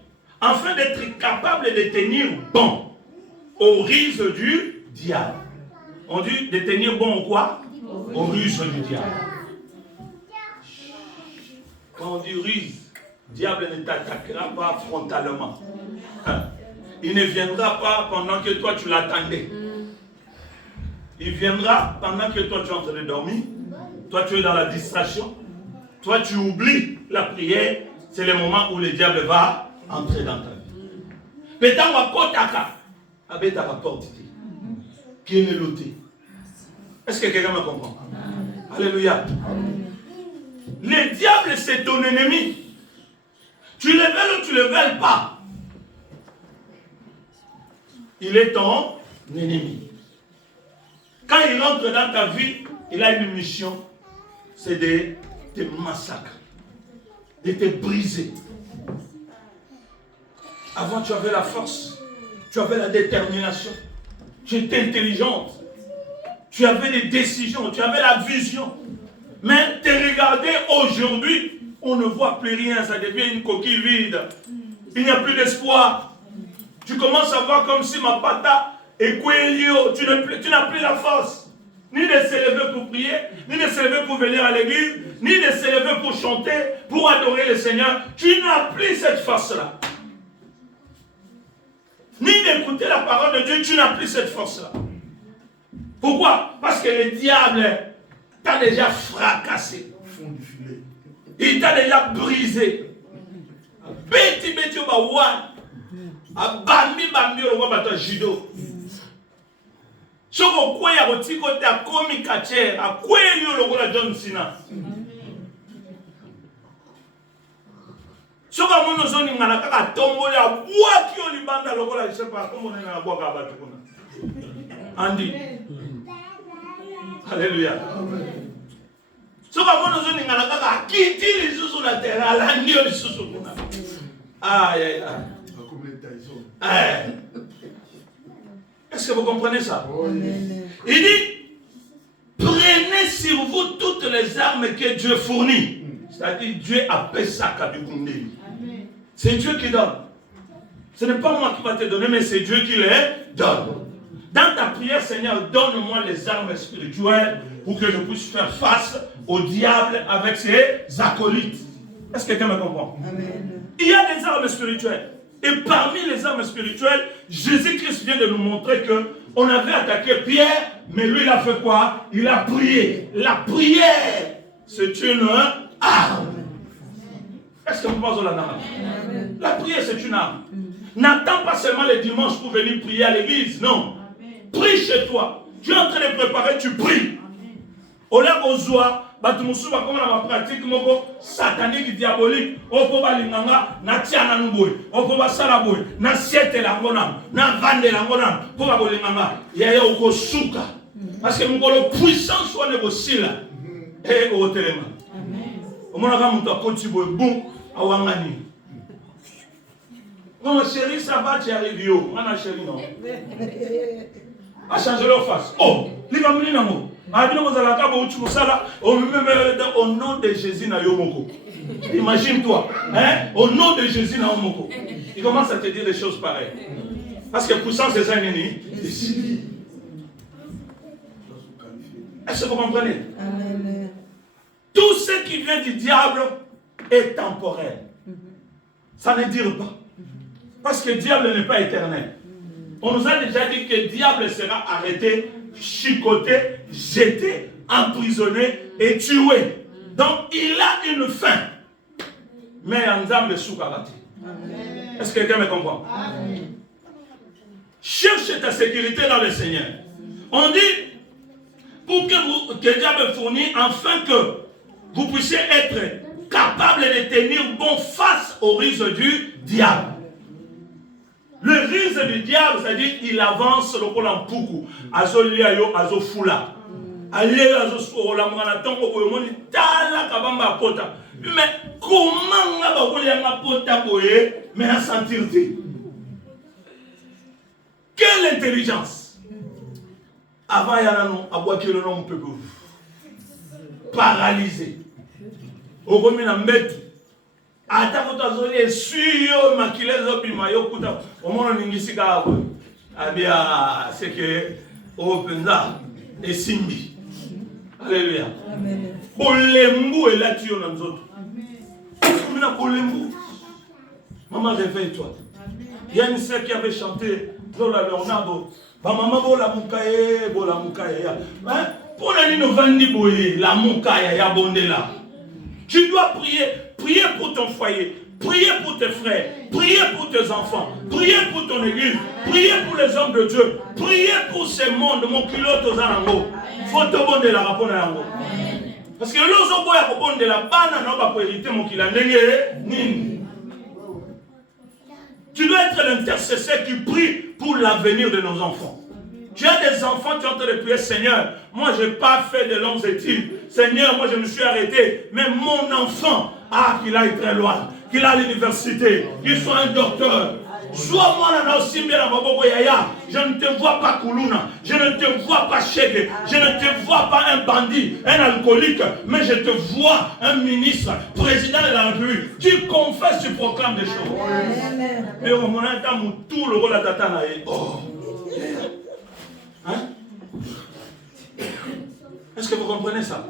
afin d'être capable de tenir bon au ruse du diable. On dit de tenir bon au quoi? Au ruse du diable. Quand on dit ruse, le diable ne t'attaquera pas frontalement. Il ne viendra pas pendant que toi tu l'attendais. Il viendra pendant que toi tu es en train de dormir. Toi tu es dans la distraction. Toi tu oublies la prière. C'est le moment où le diable va entrer dans ta vie. Mais dans la kotaka, avec ta porte, qui est l'auté. Est-ce que quelqu'un me comprend? Alléluia. Le diable, c'est ton ennemi. Tu le veux ou tu ne le veux pas. Il est ton ennemi. Quand il entre dans ta vie, il a une mission, c'est de te massacrer, de te briser. Avant, tu avais la force, tu avais la détermination, tu étais intelligente, tu avais des décisions, tu avais la vision. Mais te regarder aujourd'hui, on ne voit plus rien, ça devient une coquille vide. Il n'y a plus d'espoir. Tu commences à voir comme si ma pata est coelho, tu n'as plus la force. ni de s'élever pour prier, ni de s'élever pour venir à l'église, ni de s'élever pour chanter, pour adorer le Seigneur. Tu n'as plus cette force-là. Ni d'écouter la parole de Dieu, tu n'as plus cette force-là. Pourquoi? Parce que le diable t'a déjà fracassé. Il t'a déjà brisé. Beti obawa. Abami olowa bato judo. Soko kwea rotiko ta komi kache, akwea yo lokola John Cena. Soko mono zoni ngana kaka tombole abwaki yo libanda lokola je sais pas comment on a abwaka bato kuna. Andi. Alléluia. Soko mono zoni ngana kaka kiti lisusu na terra alandi yo lisusu kuna. Aïe aïe aïe. Est-ce que vous comprenez ça? Il dit, prenez sur vous toutes les armes que Dieu fournit. C'est-à-dire, Dieu appelle ça Kadukunde. C'est Dieu qui donne. Ce n'est pas moi qui va te donner, mais c'est Dieu qui les donne. Dans ta prière, Seigneur, donne-moi les armes spirituelles pour que je puisse faire face au diable avec ses acolytes. Est-ce que quelqu'un me comprend? Amen. Il y a des armes spirituelles. Et parmi les armes spirituelles, Jésus-Christ vient de nous montrer qu'on avait attaqué Pierre, mais lui il a fait quoi? Il a prié. La prière, c'est une arme. Est-ce que vous pensez la arme? La prière, c'est une arme. N'attends pas seulement les dimanches pour venir prier à l'église, non. Prie chez toi. Tu es en train de préparer, tu pries. Au lieu qu'on soit, Batumusu va comme la pratique moko satanique diabolique. Opo balinganga na tiana nuboy. Opo basalaboy na siete la ngona na vande la ngona. Po ba bolinganga yaya oko suka. Parce que mukolo puissance soit négociée. Et au telema. Amen. Omona ka muto akoti boy bon awangani. Non chérie, ça va, tu arrives yo. Mana chérie non. A changer leur face. Oh, les gamins n'amo. Au nom de Jésus na yomoko. Imagine-toi, hein? Au nom de Jésus na yomoko. Il commence à te dire des choses pareilles. Parce que puissance des ennemis. Est-ce que vous comprenez? Amen. Tout ce qui vient du diable est temporaire. Ça ne dure pas. Parce que le diable n'est pas éternel. On nous a déjà dit que le diable sera arrêté, chicoté, jeté, emprisonné et tué. Donc il a une fin. Mais en Nzambe soukarati. Est-ce que quelqu'un me comprend? Amen. Cherche ta sécurité dans le Seigneur. On dit pour que le diable fournisse afin que vous puissiez être capable de tenir bon face au risque du diable. Le risque du diable, c'est-à-dire qu'il avance le col en poukou. Azo liayo, azo fula. Allez, azo soula, manaton, okomoni, tala kabamba pota. Mais comment on va voler un pota boye, mais à sentir-t-il? Quelle intelligence! Avant, il y a un homme, à boire le nom peut paralysé. Au remis en mettre. Atakotazoli suyo makilezo bimayo kuta omono ningisika abia seke openza esimbi. Alléluia. Amen. Bolembu elatiyo na nzoto. Amen. Mina bolembu. Maman réveille-toi. Il y a une sœur qui avait chanté Lola Leonardo. Ba maman bola mukaye ya. Hein? Pour la nino vandi boye la mukaye ya bondela. Tu dois prier. Priez pour ton foyer, priez pour tes frères, priez pour tes enfants, priez pour ton église, priez pour les hommes de Dieu, priez pour ce monde, mon pilote aux anango. Faut te bonner la rapport à l'ango. Parce que l'ozo boya ko bonne de la banane on va pour hériter mon kila nini. Tu dois être l'intercesseur qui prie pour l'avenir de nos enfants. Tu as des enfants, tu es en train de prier, Seigneur, moi je n'ai pas fait de longues études. Seigneur, moi je me suis arrêté, mais mon enfant, qu'il aille très loin, qu'il aille à l'université, qu'il soit un docteur. Sois moi là aussi bien à Baboko Yaya. Je ne te vois pas Koulouna, je ne te vois pas Chege, je ne te vois pas un bandit, un alcoolique, mais je te vois un ministre, président de la République. Tu confesses, tu proclames des choses. Mais au moment où tout le rôle à Tatana est. Oh. Hein? Est-ce que vous comprenez ça?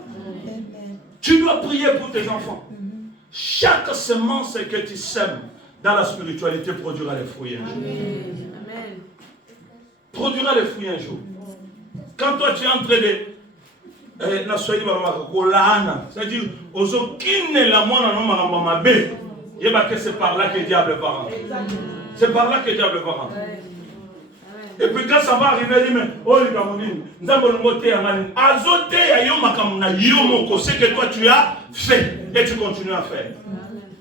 Tu dois prier pour tes enfants. Chaque semence que tu sèmes dans la spiritualité produira les fruits un jour. Amen. Produira les fruits un jour. Quand toi tu es en train de... c'est-à-dire, c'est par là que le diable va rentrer. C'est par là que le diable va rentrer. Et puis quand ça va arriver, il dit, mais, oh, les Camerounais, nous avons le mot Théamani. Azote, c'est que toi tu as fait et tu continues à faire.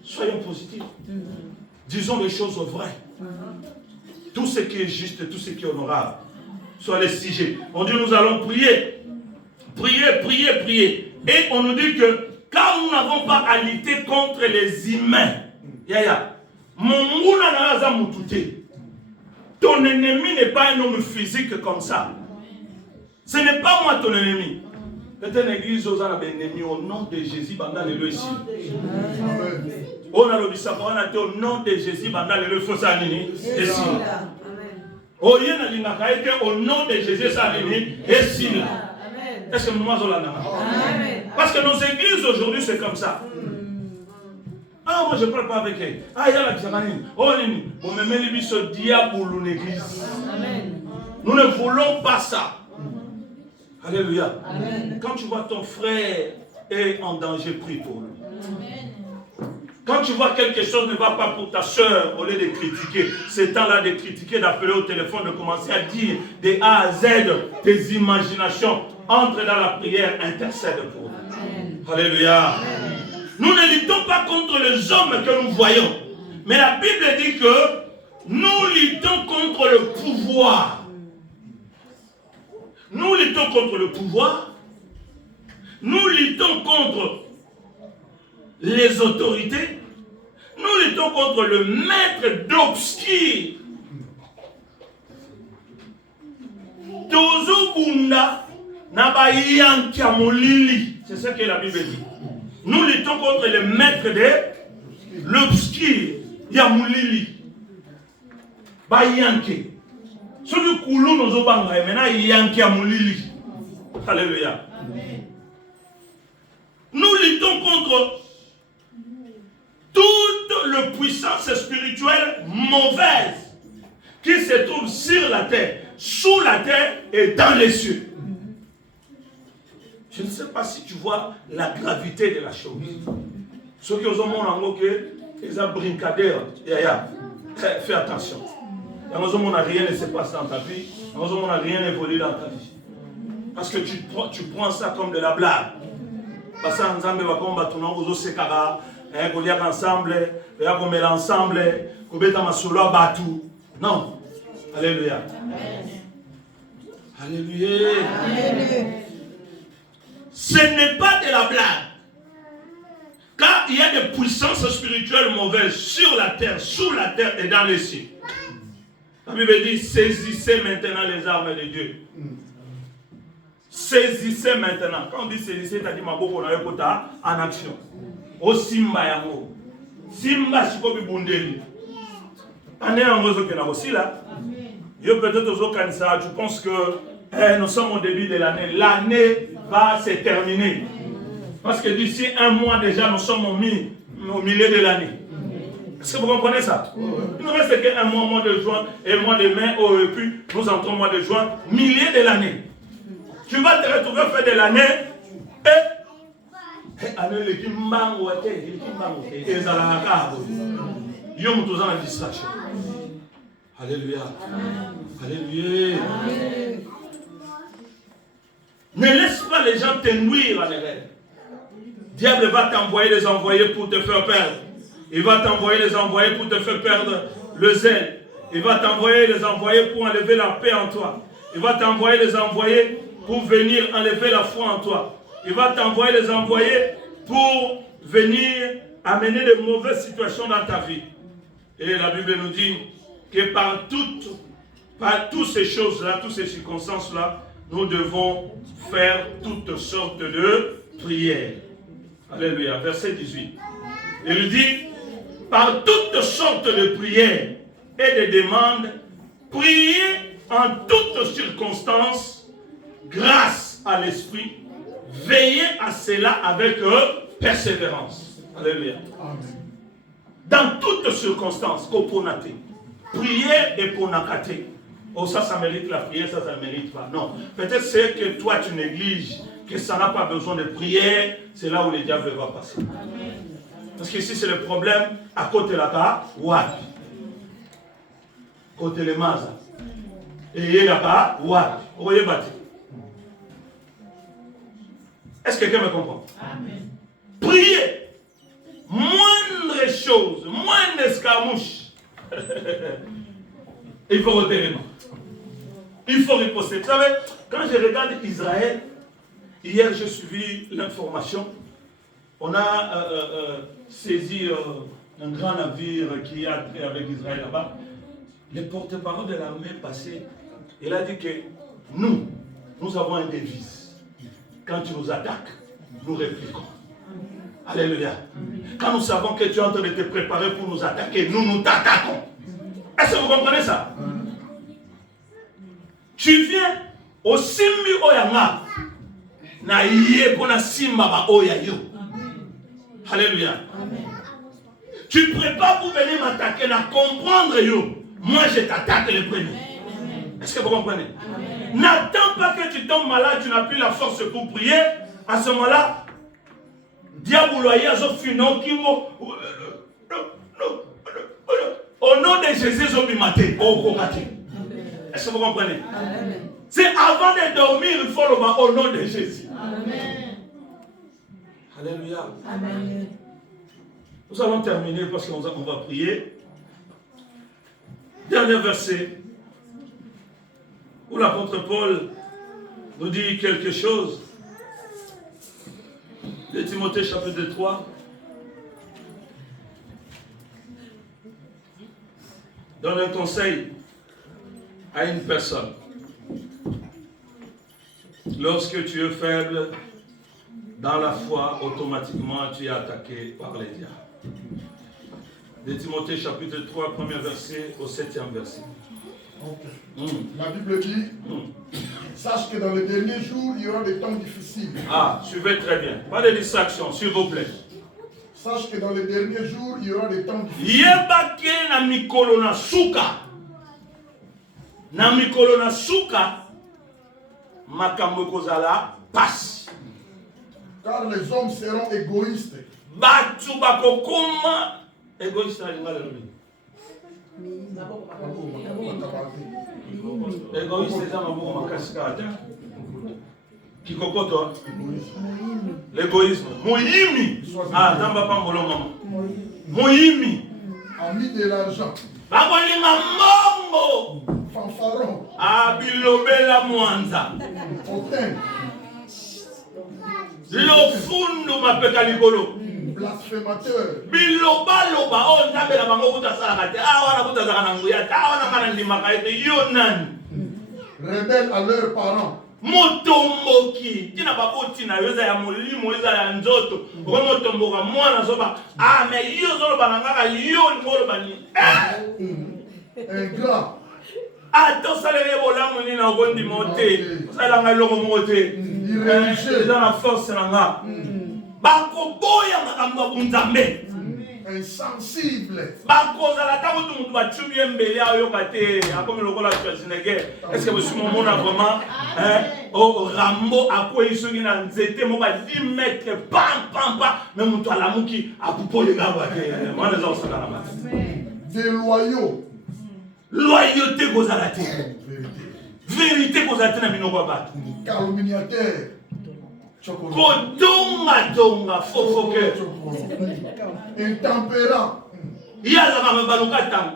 Soyons positifs. Disons les choses vraies. Tout ce qui est juste, tout ce qui est honorable. Soit les sujets. On dit, nous allons prier. Prier, prier, prier. Et on nous dit que quand nous n'avons pas à lutter contre les humains, ton ennemi n'est pas un homme physique comme ça. Ce n'est pas moi ton ennemi. C'est une église aux ennemis au nom de Jésus pendant les ici. On a le bisabon au nom de Jésus pendant les faux animés ici. Au nom de Jésus ça ici. Est-ce que nous parce que nos églises aujourd'hui c'est comme ça. Ah, moi je ne parle pas avec elle. Ah, il y a la Bisamanine. Oh, Nini. On me met les bis au diable ou l'église. Nous ne voulons pas ça. Alléluia. Amen. Quand tu vois ton frère est en danger, prie pour lui. Amen. Quand tu vois quelque chose ne va pas pour ta soeur, au lieu de critiquer, c'est temps-là de critiquer, d'appeler au téléphone, de commencer à dire de A à Z tes imaginations. Entre dans la prière, intercède pour nous. Alléluia. Amen. Nous ne luttons pas contre les hommes que nous voyons. Mais la Bible dit que nous luttons contre le pouvoir. Nous luttons contre le pouvoir. Nous luttons contre les autorités. Nous luttons contre le maître d'obscur. Tozobunda nabayankiamolili. C'est ce que la Bible dit. Nous luttons contre le maître de l'obscur. Yamulili. Bayanke. Celui qui nous a bangai, maintenant Yanke Amulili. Alléluia. Nous luttons contre toute la puissance spirituelle mauvaise qui se trouve sur la terre, sous la terre et dans les cieux. Je ne sais pas si tu vois la gravité de la chose. Ceux qui ont mon ils ont brincadeur. Fais attention. Rien ne se passe dans ta vie. Rien n'évolue dans ta vie. Parce que tu prends ça comme de la blague. Parce que ensemble, on va tourner se cara, on va ensemble, on va mettre ensemble, on va mettre solo batu. Non. Alléluia. Alléluia. Ce n'est pas de la blague. Car il y a des puissances spirituelles mauvaises sur la terre, sous la terre et dans les cieux. La Bible dit, saisissez maintenant les armes de Dieu. Saisissez maintenant. Quand on dit saisissez, c'est-à-dire qu'on a en action. Au Simba Yamo. Simba Shikobi Bundeli. On est en réseau qui est aussi là. Yo peut-être aux autres ça, tu penses que nous sommes au début de l'année. L'année va se terminer. Parce que d'ici un mois déjà, nous sommes au milieu de l'année. Est-ce que vous comprenez ça? Il ne reste qu'un mois de juin et mois de mai, et puis nous entrons au mois de juin, milieu de l'année. Tu vas te retrouver faire de l'année et année le kimbango et zalaka. Yom tous en distraction. Alléluia. Alléluia. Ne laisse pas les gens te nuire à l'erreur. Diable va t'envoyer les envoyés pour te faire perdre. Il va t'envoyer les envoyés pour te faire perdre le zèle. Il va t'envoyer les envoyés pour enlever la paix en toi. Il va t'envoyer les envoyés pour venir enlever la foi en toi. Il va t'envoyer les envoyés pour venir amener de mauvaises situations dans ta vie. Et la Bible nous dit que par toutes ces choses-là, toutes ces circonstances-là, nous devons faire toutes sortes de prières. Alléluia. Verset 18. Il dit, par toutes sortes de prières et de demandes, priez en toutes circonstances, grâce à l'Esprit, veillez à cela avec persévérance. Alléluia. Amen. Dans toutes circonstances, prier et pour nakater. Oh, ça mérite la prière, ça mérite pas. Non. Peut-être c'est que toi tu négliges, que ça n'a pas besoin de prière, c'est là où le diable va passer. Amen. Parce qu'ici c'est le problème à côté là-bas, wapi. Côté les mazas. Et là-bas, wapi. Vous voyez, bâti. Est-ce que quelqu'un me comprend? Amen. Priez. Moindre chose, moindre escarmouche. Il faut retirer. Il faut riposter. Vous savez, quand je regarde Israël, hier j'ai suivi l'information. On a saisi un grand navire qui a trait avec Israël là-bas. Le porte-parole de l'armée passé, il a dit que nous avons un devise. Quand tu nous attaques, nous répliquons. Alléluia. Quand nous savons que tu es en train de te préparer pour nous attaquer, nous t'attaquons. Est-ce que vous comprenez ça? Tu viens au Simbi Oyanga, na yé pour na Simba ba Oyayo. Alléluia. Tu prépares pour venir m'attaquer, na comprendre yo. Moi je t'attaque le premier. Est-ce que vous comprenez? N'attends pas que tu tombes malade, tu n'as plus la force pour prier. À ce moment-là, diable au nom de Jésus, est-ce que vous comprenez? C'est avant de dormir, il faut le voir au nom de Jésus. Amen. Alléluia. Amen. Nous allons terminer parce qu'on va prier. Dernier verset où l'apôtre Paul nous dit quelque chose. De Timothée chapitre 3. Donne un conseil à une personne. Lorsque tu es faible dans la foi, automatiquement tu es attaqué par les diables. De Timothée chapitre 3, premier verset au 7e verset. La Bible dit, sache que dans les derniers jours, il y aura des temps difficiles. Ah, suivez très bien. Pas de distraction, s'il vous plaît. Sache que dans les derniers jours, il y aura des temps difficiles. Yebake na mikolo na suka. Na mikolo na suka. Makambo kozala passe. Car les hommes seront égoïstes. Batu bakokoma égoïste na lingala lobi. Égoïste c'est un mot makasi kata. Kikokoto. L'égoïsme. Moyimi. Ah, tamba pa mbolo mama. Moyimi. Ami de l'argent. Bakolinga mbongo. Fanfaron. Ah, bilobela mwanza. Hautain. Lofundu mapeka likolo. Blasphémateur. Bilobaloba o nzambe na bango kutasala te. Ah, wana kutasala na nguya. Ah, wana kana ndimaka ete yo nani. Rebelles à leurs parents. Motomboki tina baboti na yoza ya molimo yoza ya nzoto ko motomboka mwana zoba ah mais yo zolo bananga yo ngolo bani ingrat ato salere bolamu ni na gondi mote salanga longo mote irréligieux dans la force nanga bako boya makambo bunzambe insensible. Est-ce que vous suivez mon vraiment au Rambo à quoi ils sont dans zété mon 10 mètres pam même toi la mouki à poupo les gars moi les autres là des loyaux. Loyauté vous à la terre. Vérité vous à la terre calomniateur. Kotonga fofoke intempérant. Yaza ma baluka tam.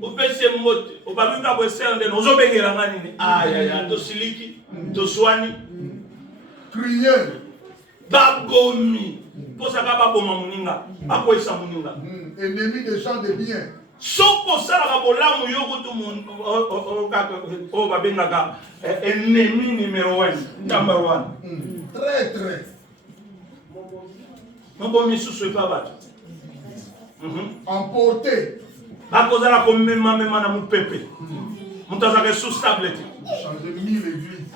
Opese mote, obaluka bo sende nozo bengela ngani. Aya to siliki, to swani. Crieur. Babomi. Posaka baboma muninga, akoisa muninga. Ennemi des gens de bien. Soko sala bolamu yokutu mun o babengaka ennemi numéro 1, number 1. Traître. Mabomi susu pa bato. Emporté. Bakozala ko mema na mupepe. Mutazaka sous tablette. Changer 1000 églises.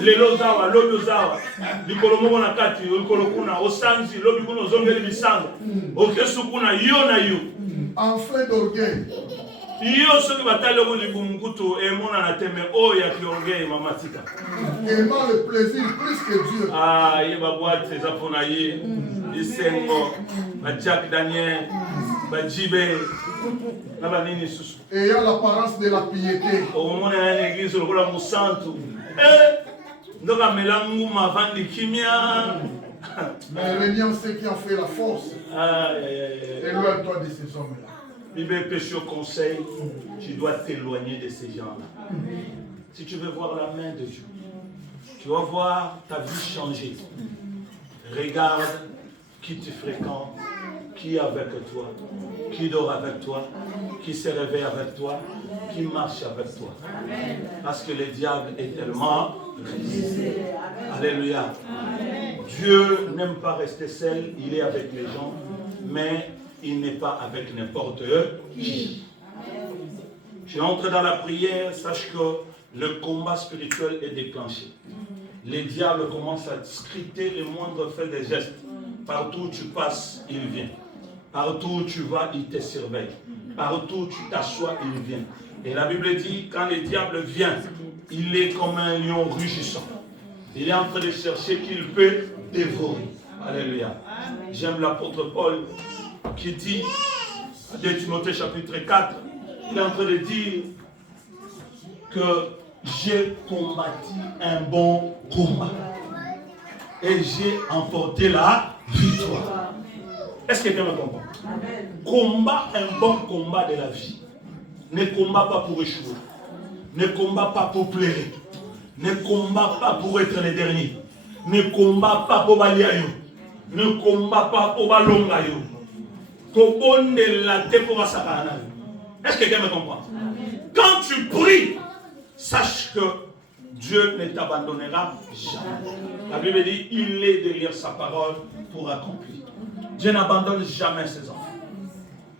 lelo zawa lobi zawa likolo moko na kati likolo kuna osanzi lobi kuna ozongeli bisanga okesu kuna yo na yo enflé d'orgueil. yo soki batali oko libumu kutu emonana te me oyo ya kiorgueil mamatika Aimant le plaisir plus que Dieu. ye babwate eza mpona ye lisengo bajack daniel bajibe na banini susu Ayant l'apparence de la piété. omona ya église lokola mosantu ndoka amela nguma avandi kimia Mais reniant ceux qui ont fait la force. Éloigne-toi de ces hommes-là. Bible péché au conseil, tu dois t'éloigner de ces gens-là. Si tu veux voir la main de Dieu, tu vas voir ta vie changer. Regarde qui tu fréquentes, qui est avec toi, qui dort avec toi, qui se réveille avec toi, qui marche avec toi. Parce que le diable est tellement résisté. Alléluia. Dieu n'aime pas rester seul, il est avec les gens, mais il n'est pas avec n'importe qui. Tu entres dans la prière, sache que le combat spirituel est déclenché. Les diables commencent à scruter les moindres faits des gestes. Partout où tu passes, il vient. Partout où tu vas, il te surveille. Partout où tu t'assois, il vient. Et la Bible dit, quand le diable vient, il est comme un lion rugissant. Il est en train de chercher qu'il peut dévorer. Alléluia. J'aime l'apôtre Paul qui dit, à 2 Timothée chapitre 4, il est en train de dire que j'ai combattu un bon combat et j'ai emporté la victoire. Est-ce que quelqu'un me comprend? Combat un bon combat de la vie. Ne combat pas pour échouer. Ne combat pas pour plaire. Ne combat pas pour être le dernier. Ne combat pas pour baliayo. Ne combat pas pour balongayo. Est-ce que quelqu'un me comprend? Quand tu pries, sache que Dieu ne t'abandonnera jamais. La Bible dit, il est derrière sa parole pour accomplir. Dieu n'abandonne jamais ses enfants.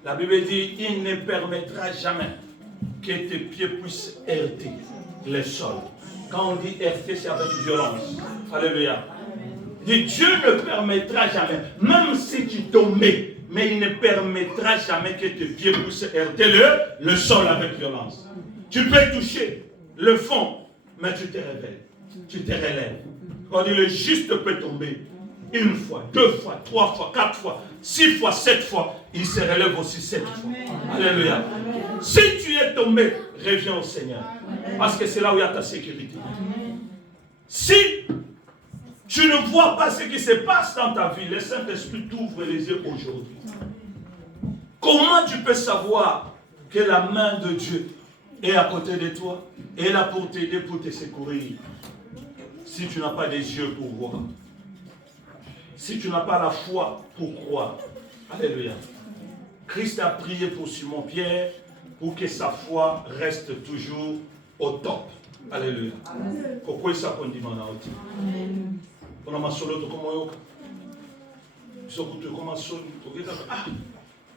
La Bible dit, il ne permettra jamais que tes pieds puissent heurter le sol. Quand on dit heurter, c'est avec violence. Alléluia. Dit, Dieu ne permettra jamais, même si tu tombais, mais il ne permettra jamais que tes pieds puissent heurter le sol avec violence. Tu peux toucher le fond, mais tu te révèles. Tu te relèves. Quand on dit le juste peut tomber une fois, 2 fois, 3 fois, 4 fois, 6 fois, 7 fois, il se relève aussi 7 fois. Alléluia. Si tu es tombé, reviens au Seigneur. Parce que c'est là où il y a ta sécurité. Si tu ne vois pas ce qui se passe dans ta vie, le Saint-Esprit t'ouvre les yeux aujourd'hui. Comment tu peux savoir que la main de Dieu est à côté de toi et est là pour t'aider, pour te secourir? Si tu n'as pas des yeux pour voir. Si tu n'as pas la foi pour croire. Alléluia. Christ a prié pour Simon-Pierre pour que sa foi reste toujours au top. Alléluia. Pourquoi il s'appelle Dimanauti? On a ma solo to comme yoka. Sokutu comme solo to keka ah.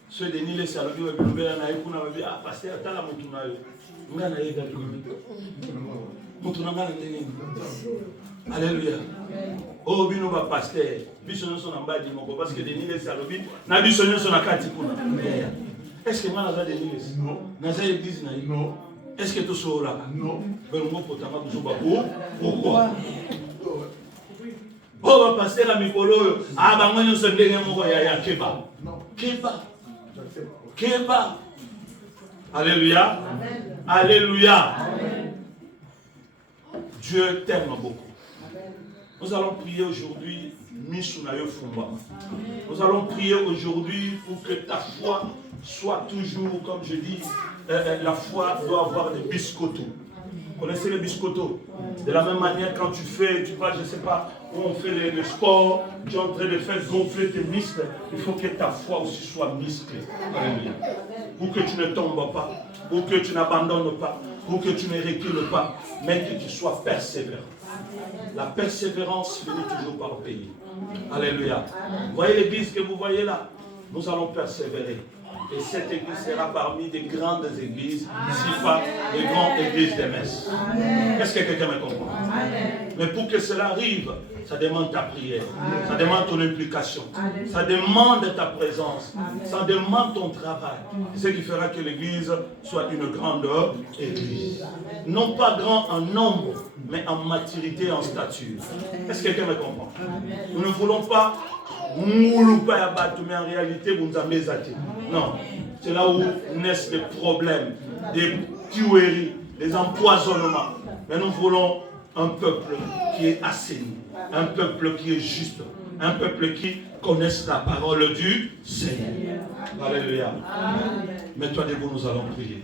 Ce Denis le salobi wa bilobela na ikuna wa bi ah pasteur atala mutu na yo. Ngana yega bilobela. Mutu na ngana ndenge. Alléluia. Oh bino ba pasteur. Biso nso na mbadi moko parce que Denis le salobi na biso nso na kati kuna. Est-ce que moi na Denis le? Non. Na za église na yo. Non. Est-ce que tu sors là? Non. Belongo potama kuzoba ko. Pourquoi? Oh, pasteur à Mikolo, ah, bah, moi, nous sommes des gens qui ont Keba. Keba. Keba. Alléluia. Alléluia. Dieu t'aime beaucoup. Nous allons prier aujourd'hui, Misunayo Fumba. Nous allons prier aujourd'hui pour que ta foi soit toujours, comme je dis, la foi doit avoir des biscottos. Vous connaissez les biscottos? De la même manière, quand tu vas, je ne sais pas, où on fait le sport, tu es en train de faire gonfler tes muscles, il faut que ta foi aussi soit musclée. Alléluia. Pour que tu ne tombes pas, pour que tu n'abandonnes pas, pour que tu ne recules pas, mais que tu sois persévérant. La persévérance finit toujours par payer. Alléluia. Vous voyez l'église que vous voyez là? Nous allons persévérer. Et cette église sera parmi des grandes églises, si pas les grandes églises des messes. Est-ce que quelqu'un me comprend? Mais pour que cela arrive, ça demande ta prière, ça demande ton implication, ça demande ta présence, ça demande ton travail. C'est ce qui fera que l'église soit une grande église. Non pas grand en nombre, mais en maturité et en stature. Est-ce que quelqu'un me comprend? Nous ne voulons pas mouloupa abattre, mais en réalité, vous nous avez zati. Non. C'est là où naissent des problèmes, des tueries, des empoisonnements. Mais nous voulons un peuple qui est assaini, un peuple qui est juste, un peuple qui connaisse la parole du Seigneur. Alléluia. Mets-toi debout, nous allons prier.